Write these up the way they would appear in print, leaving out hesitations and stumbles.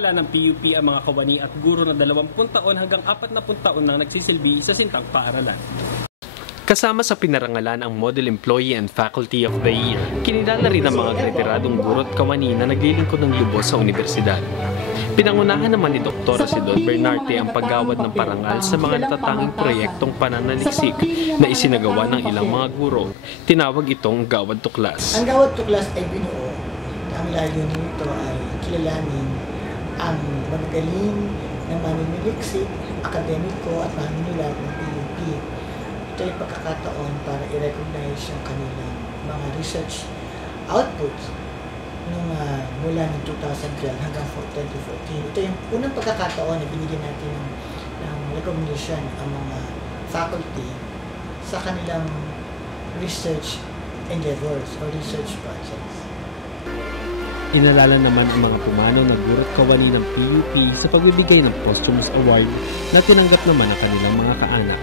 Pinalala ng PUP ang mga kawani at guro na 20 taon hanggang 40 taon na nagsisilbi sa sintang paaralan. Kasama sa pinarangalan ang Model Employee and Faculty of the Year, kinilala rin ang mga retiradong guro at kawani na naglilingkod ng lubos sa universidad. Pinangunahan naman ni Dr. Isidore Bernarte ang paggawad ng parangal sa mga natatanging proyektong pananaliksik na isinagawa ng ilang mga guro. Tinawag itong Gawad Tuklas. Ang Gawad Tuklas ay binuo. Ang layunin nito ay kilalanin ang magaling na mananaliksik, akademiko at manunulat ng PUP. Ito ay pagkakataon para i-recognize yung kanilang mga research outputs mula ng 2012 hanggang 2014. Ito yung unang pagkakataon na binigyan natin ng recognition ang mga faculty sa kanilang research endeavors or research projects. Inalala naman ang mga pumanaw na guro at kawani ng PUP sa pagbibigay ng posthumous award na tinanggap naman ang kanilang mga kaanak.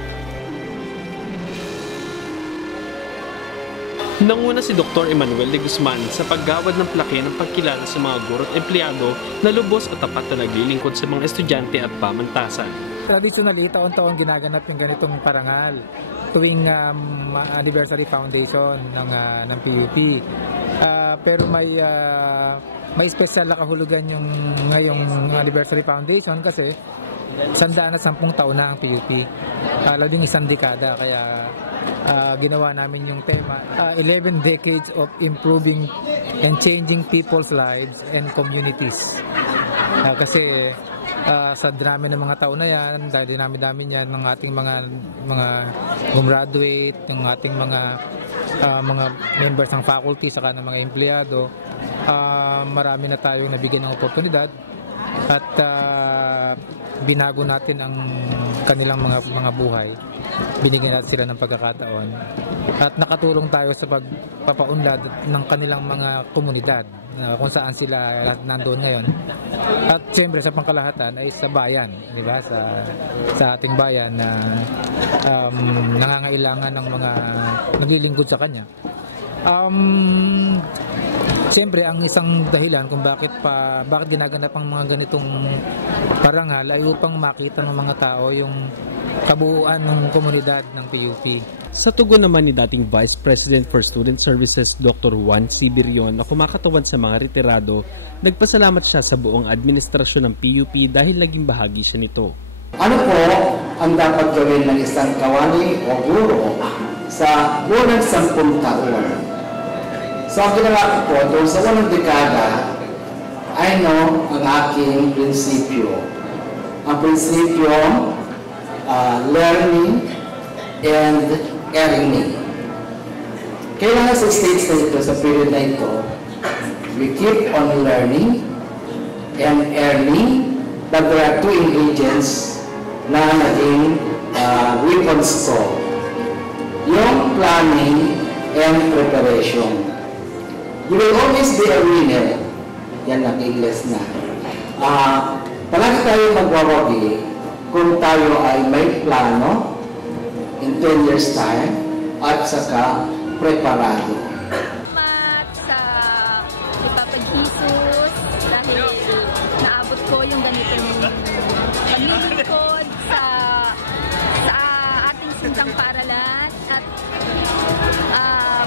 Nanguna si Dr. Emmanuel de Guzman sa paggawad ng plake ng pagkilala sa mga guro at empleyado na lubos at tapat na naglilingkod sa mga estudyante at pamantasan. Traditionally, taon-taon ginaganap yung ganitong parangal tuwing anniversary foundation ng PUP. Pero may special na kahulugan yung ngayong anniversary foundation kasi 110 taon na ang PUP. Labing isang dekada, kaya ginawa namin yung tema 11 decades of improving and changing people's lives and communities. Kasi sa drama ng mga taon na yan, dahil dinami-dami yan ng ating mga gumraduate, ng ating mga members ng faculty saka ng mga empleyado, marami na tayong nabigyan ng oportunidad at binago natin ang kanilang mga buhay. Binigyan natin sila ng pagkakataon at nakatulong tayo sa pagpapaunlad ng kanilang mga komunidad kung saan sila nandoon ngayon. At siyempre sa pangkalahatan ay sa bayan, di ba? Sa ating bayan na nangangailangan ng mga naglilingkod sa kanya. Siyempre, ang isang dahilan kung bakit ginaganap ang mga ganitong parangal ay upang makita ng mga tao yung kabuuan ng komunidad ng PUP. Sa tugon naman ni dating Vice President for Student Services Dr. Juan C. Birion na kumakatawan sa mga retirado, nagpasalamat siya sa buong administrasyon ng PUP dahil naging bahagi siya nito. Ano po ang dapat gawin ng isang kawani o guro sa unang 10 taon? So, ang ginawa ko po, doon sa unang dekada, ay ang aking prinsipyo. Ang prinsipyo, learning and earning. Kailangan sa stage na ito, sa period na ito, we keep on learning and earning, but there are two ingredients na naging weapons ko. Yung planning and preparation. You will always be a winner. Yan ang English na. Palagi tayo magwawagi kung tayo ay may plano in 10 years time at saka preparado. Salamat sa ipapag-Jesus dahil naabot ko yung ganitong paglilingkod sa ating sintang paaralan at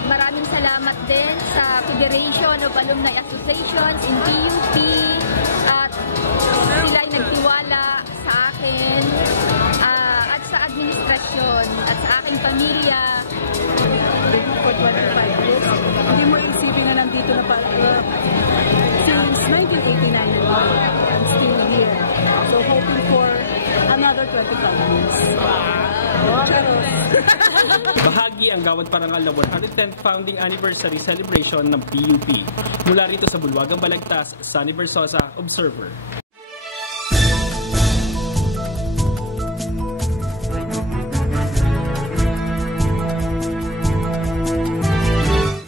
maraming salamat din sa Federation of Alumni Associations in PUP at sila'y nagtiwala sa akin at sa administrasyon at sa aking pamilya. For 25 years, hindi mo isipin na nandito na since 1989 I'm still here. So hoping for another 25 years. Bahagi ang Gawad Parangal na 110th Founding Anniversary Celebration ng PUP. Mula rito sa Bulwagang Balagtas, Sunny Versosa, Observer.